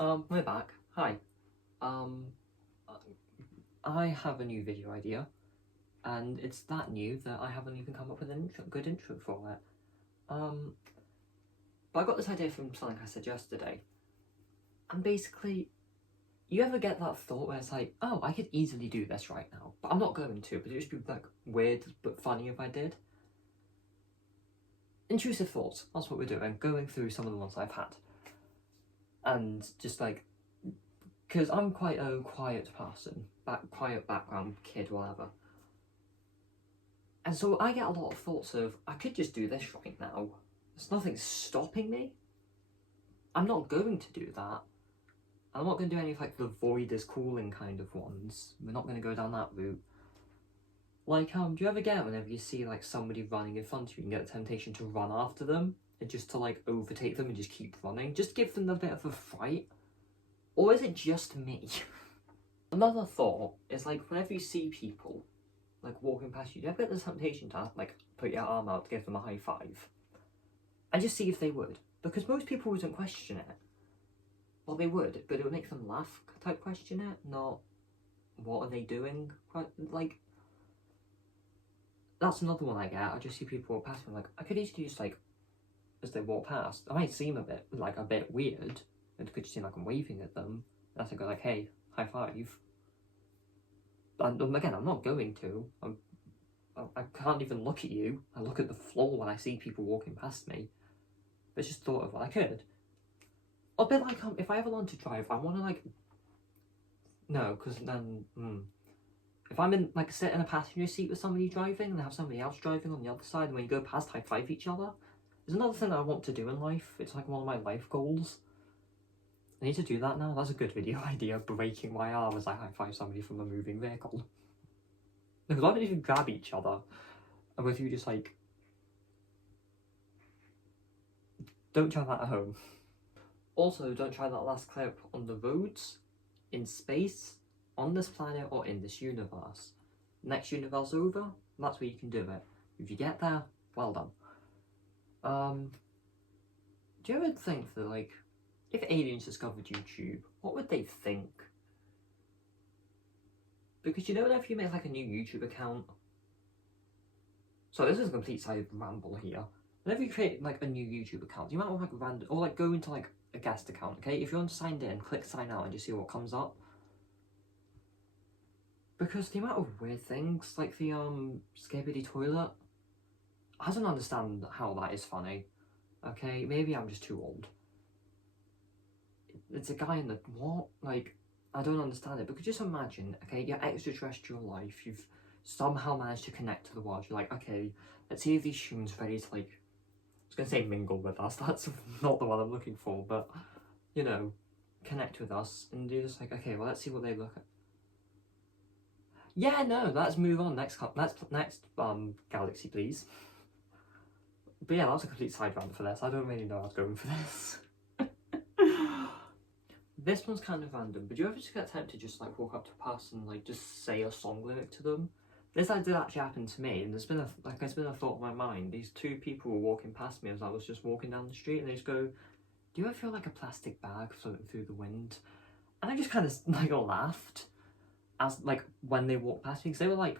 We're back. Hi. Um, I have a new video idea, and it's that new that I haven't even come up with a good intro for it. But I got this idea from something I said yesterday. And basically, you ever get that thought where it's like, oh, I could easily do this right now, but I'm not going to, but it'd just be like weird but funny if I did. Intrusive thoughts, that's what we're doing, going through some of the ones I've had. And just like, because I'm quite a quiet person, quiet background kid, whatever. And so I get a lot of thoughts of, I could just do this right now. There's nothing stopping me. I'm not going to do that. I'm not going to do any of like the void is calling kind of ones. We're not going to go down that route. Like, do you ever get whenever you see like somebody running in front of you and get the temptation to run after them and just to like overtake them and just keep running? Just give them a bit of a fright? Or is it just me? Another thought is like whenever you see people like walking past you, do you ever get the temptation to like put your arm out to give them a high five? And just see if they would. Because most people wouldn't question it. Well, they would, but it would make them laugh type question it, not what are they doing? Like, that's another one I get. I just see people walk past me like, I could easily just like, as they walk past, it might seem a bit weird. It could just seem like I'm waving at them. And I think like, hey, high five. And again, I'm not going to. I can't even look at you. I look at the floor when I see people walking past me. But it's just thought of, I could. Or a bit like, if I ever learn to drive, I want to like... No, because then... If I'm in, like, sit in a passenger seat with somebody driving and they have somebody else driving on the other side, and when you go past, high five each other. There's another thing that I want to do in life. It's like one of my life goals. I need to do that now. That's a good video idea, breaking my arm as I high five somebody from a moving vehicle. Because why don't you grab each other, and with you just like... Don't try that at home. Also, don't try that last clip on the roads, in space, on this planet, or in this universe. Next universe over, that's where you can do it. If you get there, well done. Do you ever think that, like, if aliens discovered YouTube, what would they think? Because you know whenever you make, like, a new YouTube account... So this is a complete side ramble here. Whenever you create, like, a new YouTube account, you might want, like, random... Or, like, go into, like, a guest account, okay? If you're unsigned in, click sign out and just see what comes up. Because the amount of weird things, like the, Skibidi toilet, I don't understand how that is funny, okay? Maybe I'm just too old. It's a guy in the... What? Like, I don't understand it. Because just imagine, okay, your extraterrestrial life, you've somehow managed to connect to the world. You're like, okay, let's see if these humans are ready to, like... I was going to say mingle with us. That's not the one I'm looking for, but, you know, connect with us. And you're just like, okay, well, let's see what they look at. Yeah, no, let's move on. Next galaxy, please. But yeah, that was a complete side rant for this. I don't really know how I was going for this. This one's kind of random, but do you ever just get tempted to just like walk up to a person and like just say a song lyric to them? This did actually happen to me, and it's been a thought in my mind. These two people were walking past me as I was just walking down the street, and they just go, "Do you ever feel like a plastic bag floating through the wind?" And I just kind of like laughed as like when they walked past me, because they were like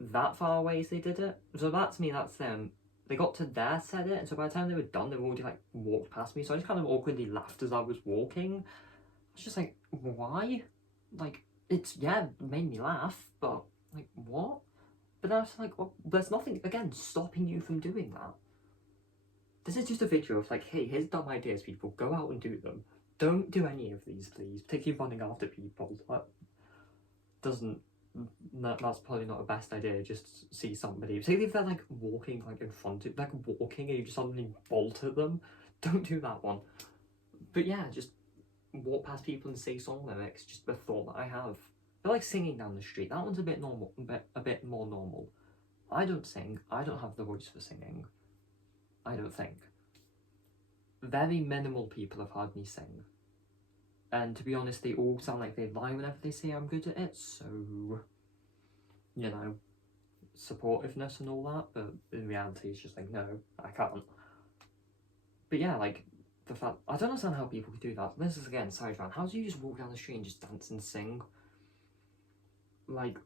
that far away as they did it. So that's me, that's them. They got to there, said it, and so by the time they were done, they were already like walked past me. So I just kind of awkwardly laughed as I was walking. I was just like, why? Like, it's, yeah, it made me laugh, but like, what? But then I was like, well, there's nothing, again, stopping you from doing that. This is just a video of like, hey, here's dumb ideas, people. Go out and do them. Don't do any of these, please. Particularly running after people. That doesn't... That's probably not the best idea. Just see somebody, particularly if they're like walking like in front of, like walking and you just suddenly bolt at them. Don't do that one. But yeah, just walk past people and say song lyrics. Just the thought that I have. I like singing down the street. That one's a bit normal, a bit more normal. I don't sing. I don't have the voice for singing. I don't think. Very minimal people have heard me sing. And to be honest, they all sound like they lie whenever they say I'm good at it, so, you know, supportiveness and all that, but in reality it's just like, no, I can't. But yeah, like, the fact, I don't understand how people could do that. This is again, sidetrack. How do you just walk down the street and just dance and sing? Like,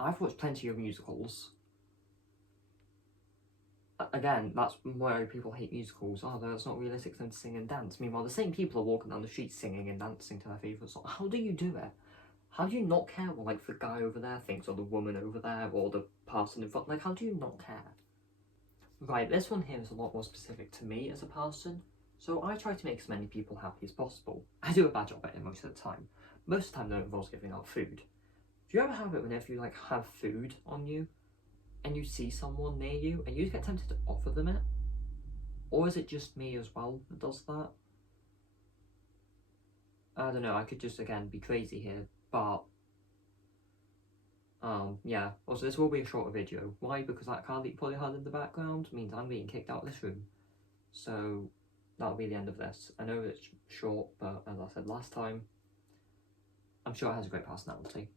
I've watched plenty of musicals. Again, that's why people hate musicals. Oh, it's not realistic for them to sing and dance. Meanwhile, the same people are walking down the street singing and dancing to their favourite song. How do you do it? How do you not care what, like, the guy over there thinks, or the woman over there, or the person in front? Like, how do you not care? Right, this one here is a lot more specific to me as a person, so I try to make as many people happy as possible. I do a bad job at it most of the time. Most of the time, though, it involves giving out food. Do you ever have it whenever you, like, have food on you, and you see someone near you, and you just get tempted to offer them it? Or is it just me as well that does that? I don't know, I could just, again, be crazy here, but yeah. Also, this will be a shorter video. Why? Because that car that you probably heard in the background means I'm being kicked out of this room. So, that'll be the end of this. I know it's short, but as I said last time, I'm sure it has a great personality.